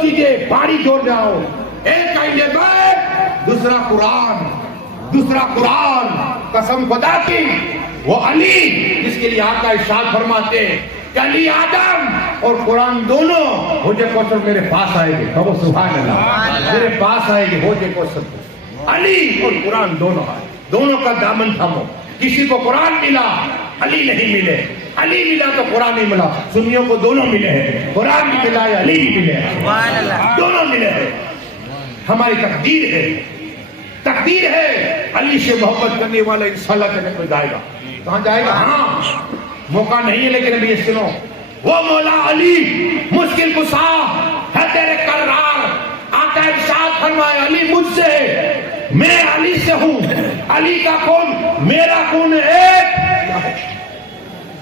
چیزیں پاری جوڑ جاؤ، ایک قائد بیت، دوسرا قرآن، قسم خدا کی وہ علی جس کے لیے آقا ارشاد فرماتے ہیں کہ علی آدم اور قرآن دونوں حوض کوثر میرے پاس آئے گے، کہو سبحان اللہ، میرے پاس آئے گے حوض کوثر، علی اور قرآن دونوں آئے، دونوں کا دامن تھامو، کسی کو قرآن ملا علی نہیں ملے، علی ملا تو قرآن نہیں ملا، سنیوں کو دونوں ملے ہیں، قرآن بھی ملا ہے علی بھی ملے ہیں، دونوں ملے ہیں، ہماری تقدیر ہے علی سے محبت کرنے والا انشاءاللہ جنت میں جائے گا، کہاں جائے گا؟ ہاں موقع نہیں ہے لیکن ابھی یہ سنو، وہ مولا علی مشکل کشا ہے تیرے کرار، آقا ارشاد فرمائے علی مجھ سے، میں علی سے ہوں، علی کا خون میرا خون ایک،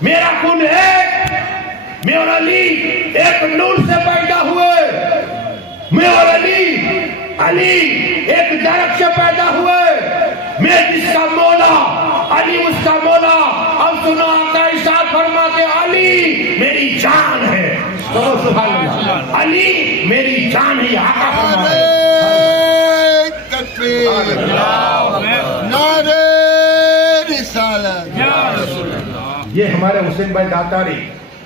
میرا خون ایک، میں اور علی ایک نور سے پیدا ہوئے، میں اور علی ایک درخت سے پیدا ہوئے، میں جس کا مولا علی اس کا مولا، اب سنو آقا ارشاد فرماتے علی میری جان ہے، سبحان اللہ، علی میری جان ہے، آقا فرماتے یہ ہمارے حسین بھائی داتاری،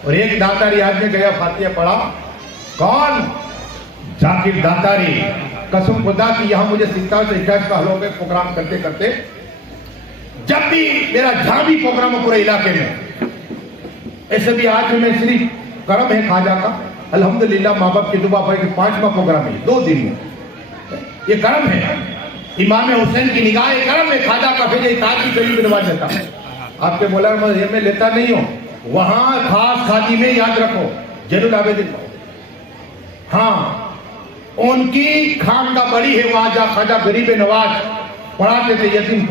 اور ایک داتاری آج میں گیا فاتحہ پڑھا، کون؟ ذاکر داتاری، قسم خدا کی یہاں مجھے 27 سے 21 کا حلقے پروگرام کرتے کرتے جب بھی میرا جہاں بھی پروگرام ہے پورے علاقے میں، ایسے بھی آج میں صرف کرم ہے خواجہ کا، الحمدللہ ماں باپ کی دعا پڑھ کے 5واں پروگرام ہے 2 دن میں، یہ کرم ہے، امام حسین کی نگاہ کرم ہے، خواجہ کا بھیجے تاج کی قریب نواز دیتا ہے، آپ کے مولانا مذہب میں لیتا نہیں ہوں، وہاں خاص خادی میں یاد رکھو جنرل عابدین، ہاں ان کی خاندہ بڑی ہے، وہاں جا خواجہ غریب نواز پڑھاتے تھے یتیم،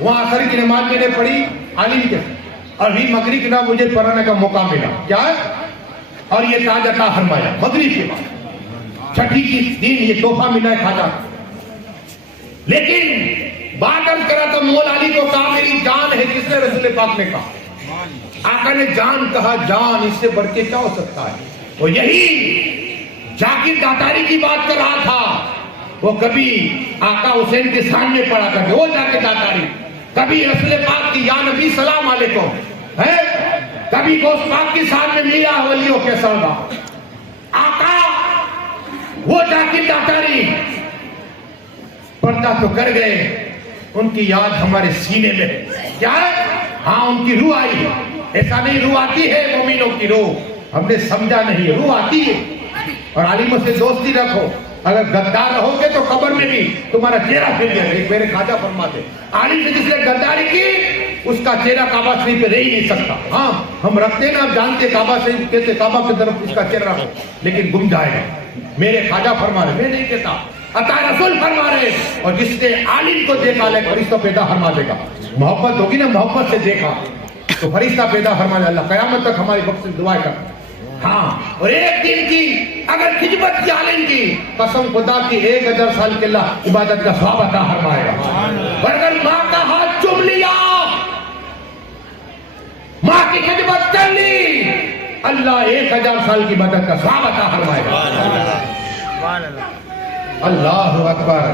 وہاں عصر کی نماز میں نے پڑھی عالم کے، اور بھی مغرب کا مجھے پڑھنے کا موقع ملا، کیا ہے؟ اور یہ تاج عطا فرمایا مغرب کے بعد، چھٹی کی دن یہ تحفہ ملا ہے خواجہ، لیکن بات عرض کرا تو مولا علی کو کہا میری جان ہے، کس نے؟ رسول پاک نے کہا، آقا نے جان کہا، جان اس سے بڑھ کے کیا ہو سکتا ہے؟ وہ یہی ذاکر داتاری کی بات کر رہا تھا، وہ کبھی آقا حسین کے سامنے پڑھا کرتے، وہ ذاکر داتاری، کبھی رسول پاک کی یا نبی سلام علیکم ہے، کبھی گوشت پاک کے سامنے میاں ولیوں کے سودا، آقا وہ ذاکر داتاری پردہ تو کر گئے، ان کی یاد ہمارے سینے میں ہے، کیا ہے؟ ہاں ان کی روح آئی، ایسا نہیں روح آتی ہے مومنوں کی روح، ہم نے سمجھا نہیں، روح آتی ہے، اور عالموں سے دوستی رکھو، اگر غدار رہو گے تو قبر میں بھی تمہارا چہرہ پھر جائے گا، میرے خواجہ فرماتے عالم سے جس نے غداری کی اس کا چہرہ کعبہ شریف پہ رہ ہی نہیں سکتا، ہاں ہم رکھتے نا، آپ جانتے کعبہ شریف کہتے کعبہ کی طرف اس کا چہرہ ہو لیکن گم جائے گا، میرے خواجہ فرما رہے، میں نہیں کہتا، عطا رسول فرما رہے، اور جس نے عالم کو دیکھا لے فرشتہ پیدا فرما دے گا، محبت ہوگی نا، محبت سے دیکھا تو فرشتہ پیدا فرما دے، اللہ قیامت تک ہماری وقت سے دعائیں کر، ہاں، اور ایک دن کی اگر خدمت کی عالم کی قسم خدا کی 1000 سال کے اللہ عبادت کا ثواب عطا فرمائے گا، اور اگر ماں کا ہاتھ چوم لیا، ماں کی خدمت کر لی، اللہ 1000 سال کی عبادت کا ثواب عطا فرمائے گا، اللہ اکبر،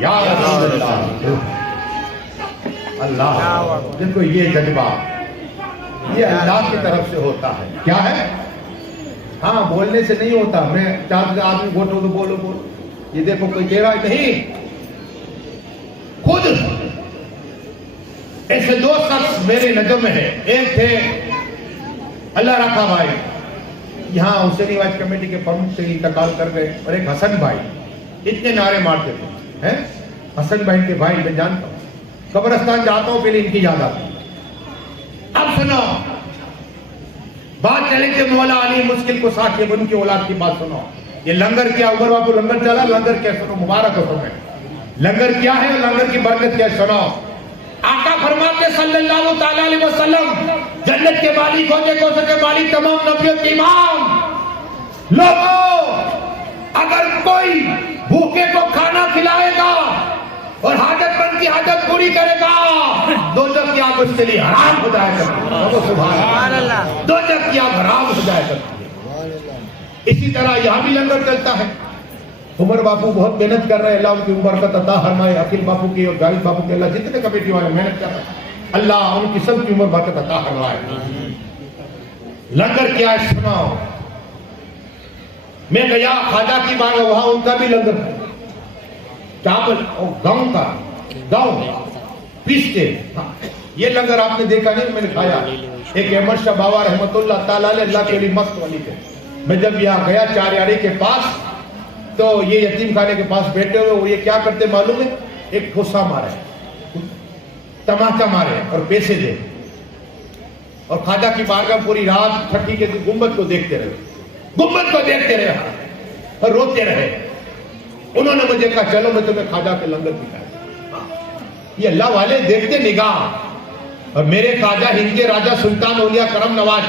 یا رسول اللہ، اللہ، جن کو یہ جذبہ یہ اللہ کی طرف سے ہوتا ہے، کیا ہے؟ ہاں بولنے سے نہیں ہوتا، میں چاہتا آدمی بولو تو بولو، یہ دیکھو کوئی کہہ رہا ہے نہیں، خود ایسے 2 شخص میرے نظر میں ہے، ایک تھے اللہ رکھا بھائی، یہاں حسینی واج کمیٹی کے پرمکھ سے انتقال کر گئے، اور ایک حسن بھائی، اتنے نعرے مارتے تھے، حسن بھائی کے بھائی میں جانتا ہوں، قبرستان جاتا ہوں پہلے ان کی یاد آتی۔ اب سنو بات چلے کہ مولا علی مشکل کو ساتھ یہ ان کی اولاد کی بات سنو، یہ لنگر کیا، عمر باپو لنگر چلا، لنگر کیا سنو، مبارک ہو تمہیں، لنگر کیا ہے اور لنگر کی برکت کیا سنو، آقا فرماتے صلی اللہ تعالیٰ علیہ وسلم، جنت کے مالک ہوتے کوثر کے مالک تمام نبیوں کے امام، لوگوں اگر کوئی بھوکے کو کھانا کھلائے گا اور حاجت مند کی حاجت پوری کرے گا، دوزخ کی آگ اس کے لیے حرام ہو جائے گا، سبحان اللہ، دوزخ کی آگ حرام ہو جائے گا، اسی طرح یہاں بھی لنگر چلتا ہے. عمر باپو بہت محنت کر رہے ہیں, اللہ ان کی عمر کا عطا فرمائے. عقیل باپو کی اور جاوید باپو کے, اللہ جتنے کمیٹی والے محنت کر رہے ہیں اللہ ان کی سب کی عمر برکت عطا فرمائے. لنگر کیا ہے سناؤ. میں گیا خواجہ کی بارگاہ, وہاں ان کا بھی لنگر ہے, چاول اور گاؤں کا, گاؤں پیس کے. یہ لنگر آپ نے دیکھا نہیں, میں نے کھایا. ایک احمد شاہ بابا رحمت اللہ تعالیٰ علیہ, اللہ کے لیے مست والی تھے. میں جب یہاں گیا چار یاری کے پاس, تو یہ یتیم خانے کے پاس بیٹھے ہوئے, وہ یہ کیا کرتے معلوم ہے, ایک ٹھوسا مارے, تماچا مارے اور پیسے دے, اور خواجہ کی بارگاہ پوری رات چھٹی کے گنبد کو دیکھتے رہے, گنبد کو دیکھتے رہے اور روتے رہے. انہوں نے مجھے کہا چلو میں تمہیں خواجہ کے لنگر دکھایا. یہ اللہ والے دیکھتے نگاہ. اور میرے خواجہ ہند کے راجہ سلطان اولیاء کرم نواز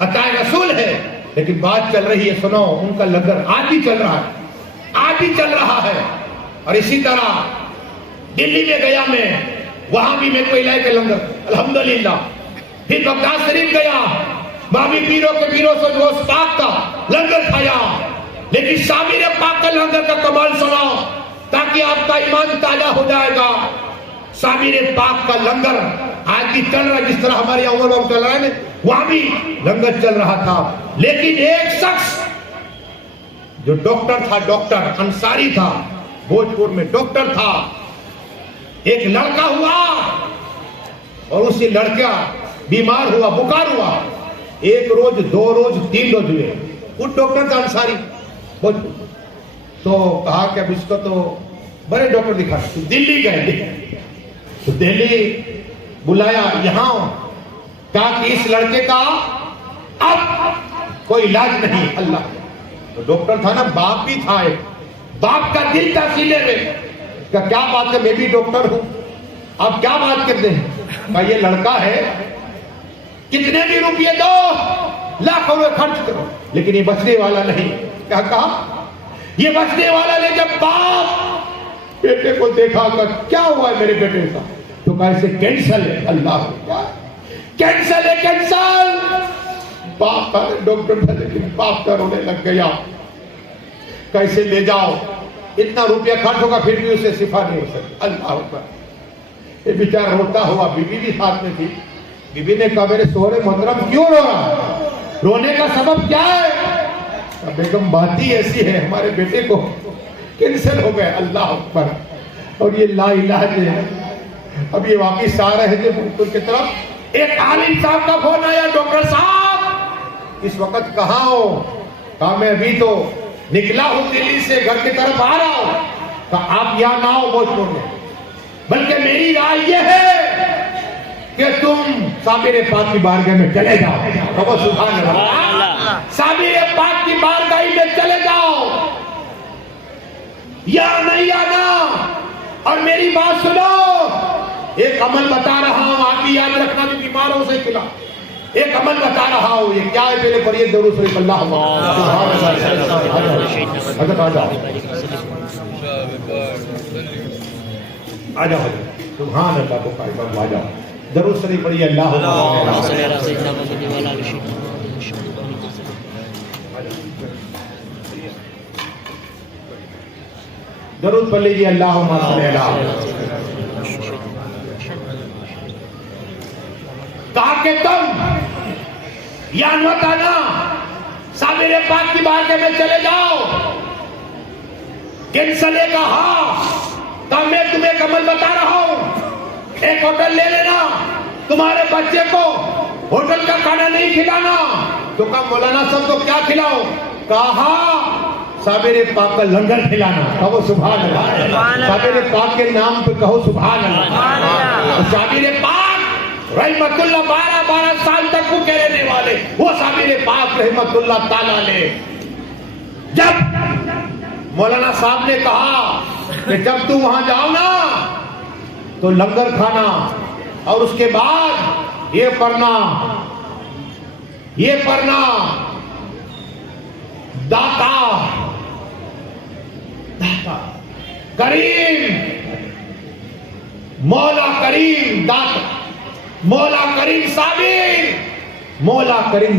عطائے رسول ہے, لیکن بات چل رہی ہے سنو, ان کا لنگر آج بھی چل رہا ہے, آج بھی چل رہا ہے. اور اسی طرح دلی میں گیا میں, وہاں بھی میرے کو الہی کے لنگر الحمدللہ. پھر بغداد شریف گیا, بابی پیروں کے پیروں سے گوشت پاک کا لنگر کھایا. لیکن شامر پاک کا لنگر کا کمال سناؤ تاکہ آپ کا ایمان تازہ ہو جائے گا. شامر پاک کا لنگر آج بھی چل رہا ہے, جس طرح ہمارے یہاں عمر بابو چل رہا ہے, وہاں بھی لنگر چل رہا تھا. لیکن ایک شخص جو ڈاکٹر تھا, ڈاکٹر انصاری تھا, بھوجپور میں ڈاکٹر تھا, ایک لڑکا ہوا اور اسی لڑکا بیمار ہوا, بخار ہوا. ایک روز, دو روز, تین روز ہوئے. وہ ڈاکٹر تھا انصاری بھوجپور. تو کہا کہ اب اس کو تو بڑے ڈاکٹر دکھا. دلی گئے, تو دلی بلایا یہاں, کہا کہ اس لڑکے کا اب کوئی علاج نہیں. اللہ, تو ڈاکٹر تھا نا, باپ بھی تھا, ایک باپ کا دل تھا سینے میں. کیا بات ہے, میں بھی ڈاکٹر ہوں, آپ کیا بات کرتے ہیں. کہا یہ لڑکا ہے, کتنے بھی روپیے دو, لاکھوں روپے خرچ کرو, لیکن یہ بچنے والا نہیں. کیا کہا, یہ بچنے والا نہیں. جب باپ بیٹے کو دیکھا کہ کیا ہوا ہے میرے بیٹے کا, تو کہا اسے کینسر ہے. اللہ, کیا کینسر ہے, کینسر. باپ کا ڈاکٹر تھا, لیکن باپ کا رونے لگ گیا. کیسے لے جاؤ, اتنا روپیہ خرچ ہوگا پھر بھی اسے شفا نہیں ہو سکتی. اللہ اکبر. یہ بیچارہ روتا ہوا, بیوی بھی ساتھ میں تھی. بیوی نے کہا میرے شوہر محترم کیوں رو رہا, رونے کا سبب کیا ہے. بیگم بات ہی ایسی ہے, ہمارے بیٹے کو کینسر ہو گئے. اللہ اکبر. اور یہ لا الہ ہے. اب یہ واپس آ رہے تھے ملک کی طرف, ایک عالم صاحب کا فون آیا, ڈاکٹر صاحب اس وقت کہاں ہو. کہا میں ابھی تو نکلا ہوں دلی سے, گھر کی طرف آ رہا ہوں. کہا آپ یہاں نہ ہو بھوجپور میں, بلکہ میری رائے یہ ہے کہ تم شامر پاک کی بارگاہ میں چلے جاؤ. کہو سبحان اللہ. شامر پاک کی بارگاہ میں چلے جاؤ, یا نہیں آنا. اور میری بات سنو, ایک عمل بتا رہا ہوں, آپ بھی یاد رکھنا جو بیماروں سے کھلا. ایک عمل بتا رہا ہوں, یہ کیا ہے, پہلے پڑھیے درود شریف. اللہ حضرت آ جاؤ, آ جاؤ, سبحان اللہ کو قائم آ جاؤ. درود شریف پڑھیے. اللہ درود پڑھ لیجیے. اللہم صلی علی. کہا کہ تم یا مت آنا, شامر پاک کی بارگاہ میں چلے جاؤ. کینسر نے کہا, کہا میں تمہیں ایک عمل بتا رہا ہوں, ایک ہوٹل لے لینا, تمہارے بچے کو ہوٹل کا کھانا نہیں کھلانا. تو کہا مولانا صاحب کو کیا کھلاؤ. کہا شامر پاک کا لنگر کھلانا. کہو سبحان اللہ. شامر پاک کے نام پہ کہو سبحان اللہ. شامر پاک رحمت اللہ 12 سال تک وہ کے رہنے والے, وہ شامر پاک رحمت اللہ تعالیٰ نے, جب مولانا صاحب نے کہا کہ جب تم وہاں جاؤ نا تو لنگر کھانا, اور اس کے بعد یہ پڑھنا داتا کریم, مولا کریم داتا, مولا کریم صابر, مولا کریم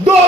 2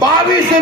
22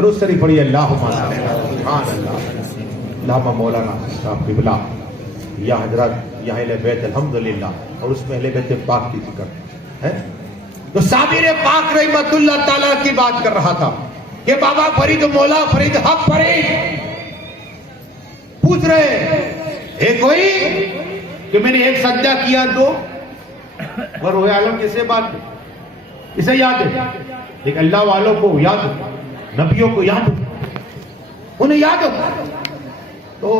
درود شریف پڑھیے اللہم صلی سبحان اللہ علامہ مولانا صاحب قبلہ یا حضرات یا اہل بیت الحمدللہ اور اس میں اہل بیت پاک کی ذکر ہے. تو صابر پاک رحمت اللہ تعالیٰ کی بات کر رہا تھا کہ بابا فرید مولا فرید حق فرید پوچھ رہے ایک کوئی کہ میں نے ایک سجدہ کیا تو اور روح عالم کسے بات اسے یاد ہے لیکن اللہ والوں کو یاد ہو نبیوں کو یاد ہو انہیں یاد ہو. تو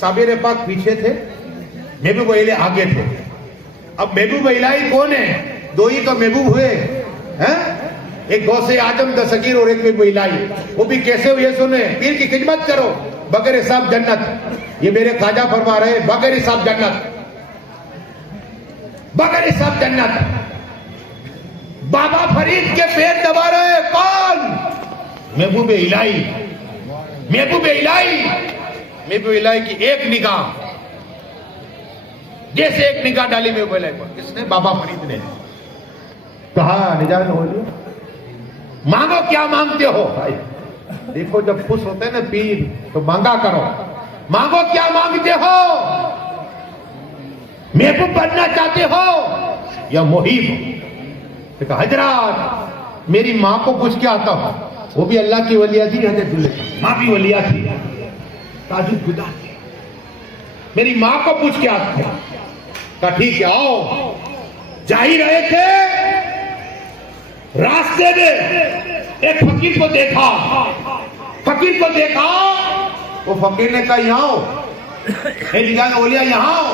صابر پاک پیچھے تھے محبوب الہی آگے تھے. اب محبوب الہی کون ہے؟ دو ہی تو محبوب ہوئے ہیں ایک غوث اعظم دستگیر اور ایک محبوب الہی. وہ بھی کیسے ہوئے سنے پیر کی خدمت کرو بغیر حساب جنت. یہ میرے خواجہ فرما رہے بغیر حساب جنت بغیر حساب جنت. بابا فرید کے پیر دبا رہے کون؟ محبوب الہی. محبوب الہی محبوب الہی کی ایک نگاہ جیسے ایک نگاہ ڈالی محبوب الہی پر. کس نے؟ بابا فرید نے. کہا نجات ہو جو مانگو کیا مانگتے ہو بھائی. دیکھو جب خوش ہوتے ہیں نا پیر تو مانگا کرو. مانگو کیا مانگتے ہو؟ محبوب بننا چاہتے ہو یا محیب؟ کہا حضرات میری ماں کو پوچھ کے آتا ہوں وہ بھی اللہ کی ولیہ تھی حضرت اللہ ماں بھی ولیہ تھی تاجد خدا تھی. میری ماں کو پوچھ کے آتا ہوں. کہا ٹھیک ہے آؤ. جا ہی رہے تھے راستے میں ایک فقیر کو دیکھا. فقیر کو دیکھا وہ فقیر نے کہا یہاں ہو اولیاء یہاں ہو.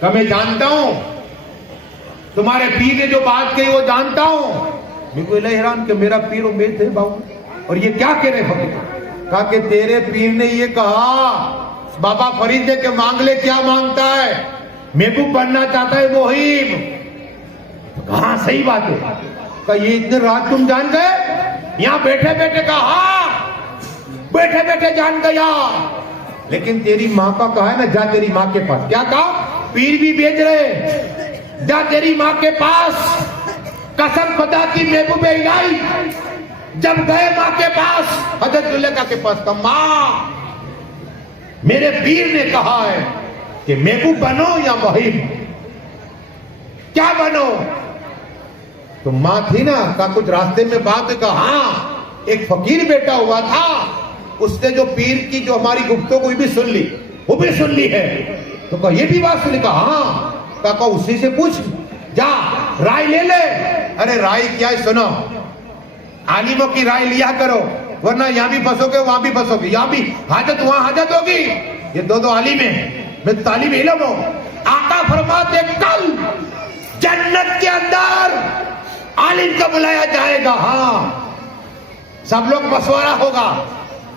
کہ میں جانتا ہوں تمہارے پیر نے جو بات کہی وہ جانتا ہوں. میں کو الہ حیران کہ میرا پیر امید ہے باؤ اور یہ کیا کہہ رہے فقیر؟ کہا کہ تیرے پیر نے یہ کہا بابا فرید نے کہ مانگ لے کیا مانگتا ہے؟ محبوب بننا چاہتا ہے محیب. ہاں صحیح بات ہے. کہ یہ اتنے رات تم جان گئے؟ یہاں بیٹھے بیٹھے کہا ہاں بیٹھے بیٹھے جان گیا. لیکن تیری ماں کا کہا ہے نا جا تیری ماں کے پاس. کیا کہا؟ پیر بھی بیچ رہے جا تیری ماں کے پاس. قسم خدا کی محبوب الہی جب گئے ماں کے پاس حضرت اللہ کے پاس کہا ماں میرے پیر نے کہا ہے کہ محبوب بنو یا محیب کیا بنو؟ تو ماں تھی نا کہا کچھ راستے میں بات ہے. کہا ہاں ایک فقیر بیٹا ہوا تھا اس نے جو پیر کی جو ہماری گفتگو بھی سن لی وہ بھی سن لی ہے. تو کہا یہ بھی بات سنی؟ کہا ہاں. کہا اسی سے پوچھ جا رائے لے لے. ارے رائے کیا ہے سنو عالموں کی رائے لیا کرو ورنہ یہاں بھی پھنسو گے وہاں بھی پھنسو گے. یہاں بھی حاجت وہاں حاجت ہوگی. یہ دو عالم ہیں میں طالب علم ہوں. آقا فرماتے کل جنت کے اندر عالم کو بلایا جائے گا. ہاں سب لوگ مشورہ ہوگا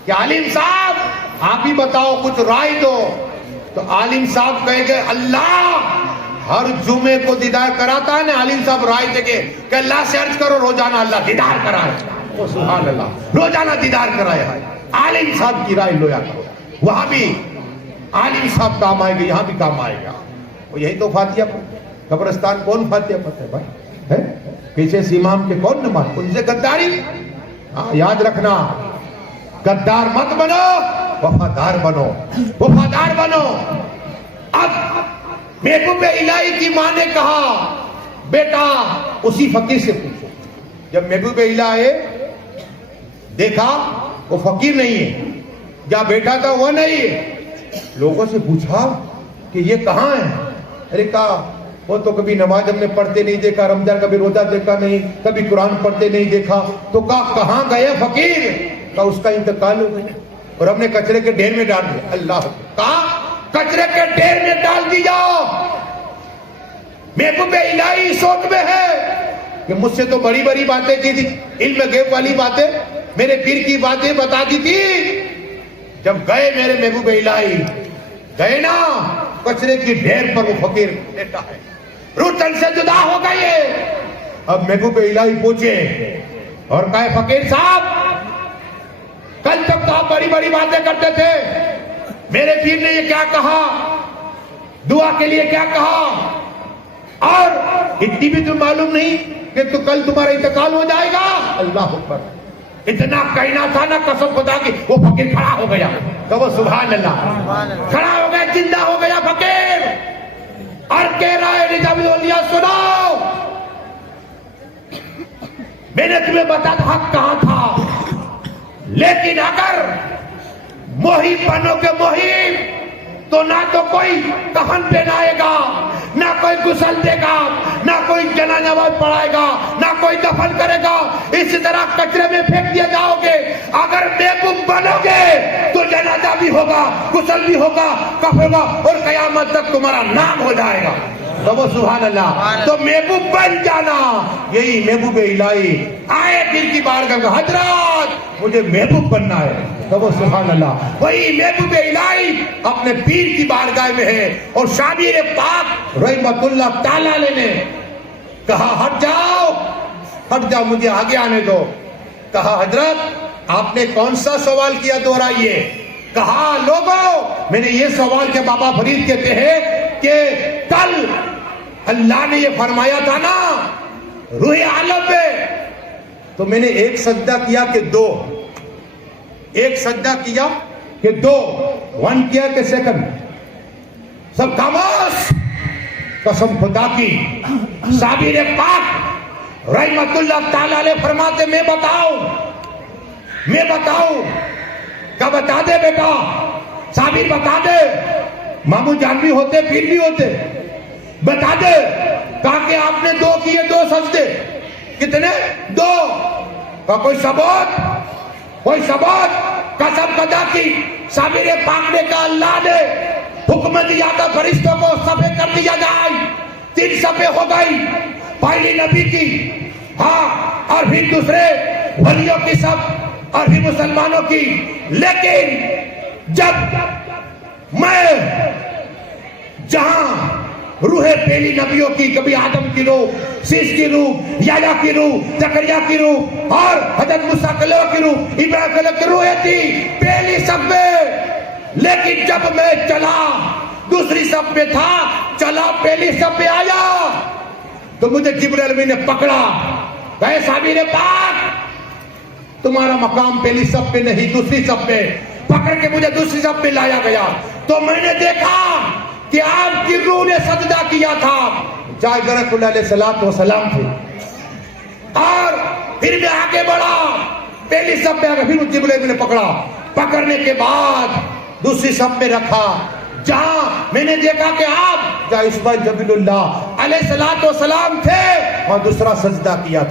کہ عالم صاحب آپ ہی بتاؤ کچھ رائے دو. تو عالم صاحب کہے گے اللہ ہر جمعے کو دیدار کراتا ہے نا. عالم صاحب رائے دے گے کہ اللہ سے عرض کرو روزانہ اللہ دیدار کرائے. او سبحان اللہ روزانہ دیدار کرائے. عالم صاحب کی رائے لویا کرو. وہاں بھی عالم صاحب کام آئے گا یہاں بھی کام آئے گا. یہی تو فاتحہ قبرستان کون فاتحہ پڑھتا ہے بھائی؟ پیچھے سے امام کے کون نماز؟ ان سے غداری. یاد رکھنا غدار مت بنو وفادار بنو وفادار بنو. اب محبوب الہی کی ماں نے کہا بیٹا اسی فقیر سے پوچھو. جب محبوب الہی آئے دیکھا وہ فقیر نہیں ہے جہاں بیٹھا تھا وہ نہیں ہے. لوگوں سے پوچھا کہ یہ کہاں ہے؟ ارے کہا وہ تو کبھی نماز ہم نے پڑھتے نہیں دیکھا رمضان کبھی روزہ دیکھا نہیں کبھی قرآن پڑھتے نہیں دیکھا. تو کہا کہاں گئے فقیر؟ کہا اس کا انتقال ہو گیا اور ہم نے کچرے کے ڈھیر میں ڈال دیا. اللہ کہا کچرے کے ڈھیر میں ڈال دیا. محبوب الہی سوچ میں ہے کہ مجھ سے تو بڑی بڑی باتیں کی تھی علم غیب والی باتیں میرے پیر کی باتیں بتا دی تھی. جب گئے میرے محبوب الہی گئے نا کچرے کی ڈھیر پر وہ فقیر لیٹا ہے روح تن سے جدا ہو گئے. اب محبوب الہی پوچھے اور کہے فقیر صاحب کل تک تو آپ بڑی بڑی باتیں کرتے تھے میرے پیر نے یہ کیا کہا دعا کے لیے کیا کہا اور اتنی بھی تو معلوم نہیں کہ تو کل تمہارا انتقال ہو جائے گا. اللہ اکبر اتنا کہنا تھا نا قسم خدا کی، وہ فقیر کھڑا ہو گیا. تو وہ سبحان اللہ کھڑا ہو گیا، زندہ ہو گیا فقیر، اور کہہ رہا ہے نظام الاولیاء سنو، میں نے تمہیں بتا تھا حق کہاں تھا، لیکن اگر محب بنو گے محب تو نہ تو کوئی کفن پہنائے گا، نہ کوئی غسل دے گا، نہ کوئی جنازہ نماز پڑھائے گا، نہ کوئی دفن کرے گا، اسی طرح کچرے میں پھینک دیے جاؤ گے. اگر محبوب بنو گے تو جنازہ بھی ہوگا، غسل بھی ہوگا، کفن ہوگا، اور قیامت تک تمہارا نام ہو جائے گا. تو وہ سبحان اللہ، تو محبوب بن جانا، یہی محبوب الہی آئے پیر کی بارگاہ میں، حضرات مجھے محبوب بننا ہے. تو وہ سبحان اللہ، وہی محبوب الہی اپنے پیر کی بارگاہ میں ہے. اور شابیر پاک رحمت اللہ تعالی علیہ نے کہا ہٹ جاؤ مجھے آگے آنے دو. کہا حضرت آپ نے کون سا سوال کیا دوہرائیے. کہا لوگوں میں نے یہ سوال کہ بابا فرید کہتے ہیں کہ کل اللہ نے یہ فرمایا تھا نا روح عالم میں، تو میں نے ایک سجدہ کیا کہ دو، ایک سجدہ کیا کہ دو، ون کیا کہ سیکنڈ، سب خاموش. قسم خدا کی صابر پاک رحمت اللہ تعالی علیہ فرماتے میں بتاؤں کیا بتا دے بیٹا، صابر بتا دے، مامو جان بھی ہوتے پیر بھی ہوتے، بتا دے. کہا کہ آپ نے دو کیے، دو سجدے، کتنے؟ دو. کہا کوئی ثبوت؟ قسم خدا کی صابر پاک نے کہا اللہ نے حکم دیا تھا فرشتوں کو صفے کر دیا جائے، 3 صفے ہو گئی، پہلی نبی کی، ہاں، اور پھر دوسرے ولیوں کی صف، اور پھر مسلمانوں کی. لیکن جب میں جہاں روح پہلی نبیوں کی، کبھی آدم کی روح، سیس کی روح، یحییٰ کی روح، زکریا کی روح، اور حضرت موسیٰ کلیم کی روح، ابراہیم کلیم کی روح تھی پہلی صف میں. لیکن جب میں چلا دوسری صف میں تھا، چلا پہلی صف میں آیا تو مجھے جبرائیل امین نے پکڑا. کہے صابر پاک تمہارا مقام پہلی صف پہ نہیں، دوسری صف پہ. پکڑ کے مجھے دوسری صف پہ لایا گیا تو میں نے دیکھا کہ آپ کی روح نے سجدہ کیا تھا، جائے برک اللہ علیہ السلام تھے. اور پھر میں آگے بڑھا، پہلی صف پہ آگے، پھر جبرائیل نے پکڑنے کے بعد دوسری صف میں رکھا، جہاں میں نے دیکھا کہ آپ جہاں اسماعیل جبیل اللہ علیہ السلام تھے، وہاں دوسرا سجدہ کیا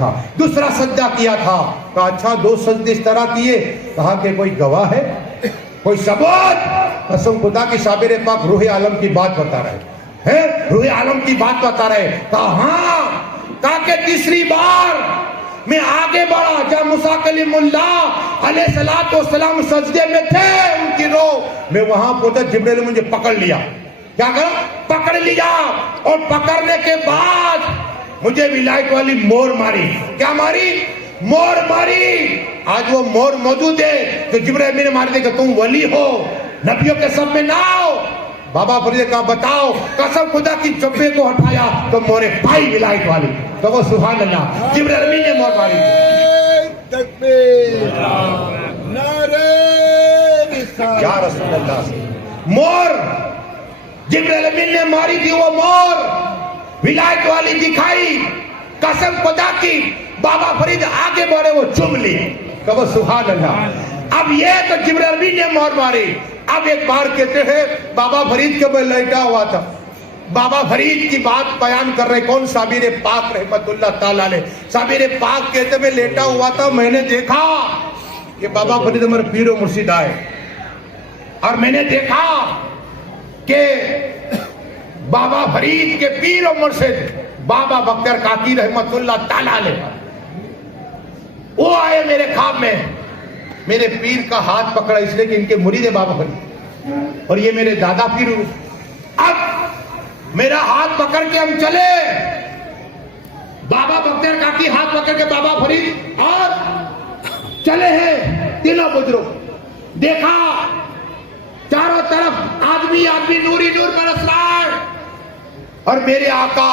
تھا. کہا اچھا 2 سجدے اس طرح کیے. کہا کہ کوئی گواہ ہے، کوئی ثبوت؟ قسم خدا کی صابر پاک روح عالم کی بات بتا رہے ہیں، روح عالم کی بات بتا رہے. کہا ہاں. کہا کہ تیسری بار میں آگے بڑھا، جب موسیٰ کلیم اللہ علیہ السلام سجدے میں تھے، ان کی روح میں وہاں پہنچا، جبرائیل مجھے پکڑ لیا. کیا کرا؟ پکڑ لیا. اور پکڑنے کے بعد مجھے ولایت والی مور ماری. کیا ماری؟ مور ماری. آج وہ مور موجود ہے تو جبرائیل نے مار دے کہ تم ولی ہو، نبیوں کے سب میں نہ آؤ. بابا فرید نے کہا بتاؤ. قسم خدا کی جبے کو ہٹایا تو مورے پائی ولایت والی. تو وہ سبحان اللہ، جبرائیل نے مور ماری. تکبیر، نعرہ رسالت، یا رسول اللہ. مور جبرائیل نے ماری تھی، وہ مور ولایت والی دکھائی. قسم خدا کی بابا فرید آگے بڑھے، وہ چوم لی. تو وہ سبحان اللہ. اب یہ تو جبرائیل نے مور ماری. اب ایک بار کہتے ہیں بابا فرید کے میں لیٹا ہوا تھا، بابا فرید کی بات بیان کر رہے. کون؟ صابر پاک رحمت اللہ تعالی علیہ. صابر پاک کہتے میں لیٹا ہوا تھا، میں نے دیکھا کہ بابا فرید ہمارے پیر و مرشد آئے، اور میں نے دیکھا کہ بابا فرید کے پیر و مرشد بابا بکر کاکی رحمت اللہ تعالی علیہ وہ آئے میرے خواب میں. میرے پیر کا ہاتھ پکڑا، اس لیے کہ ان کے مرید ہے بابا فرید، اور یہ میرے دادا پیر ہوئے. اب میرا ہاتھ پکڑ کے ہم چلے، بابا بکر کاکی ہاتھ پکڑ کے بابا فرید اور چلے ہیں تینوں بزرگ. دیکھا چاروں طرف آدمی نوری نور برس رہا ہے، اور میرے آقا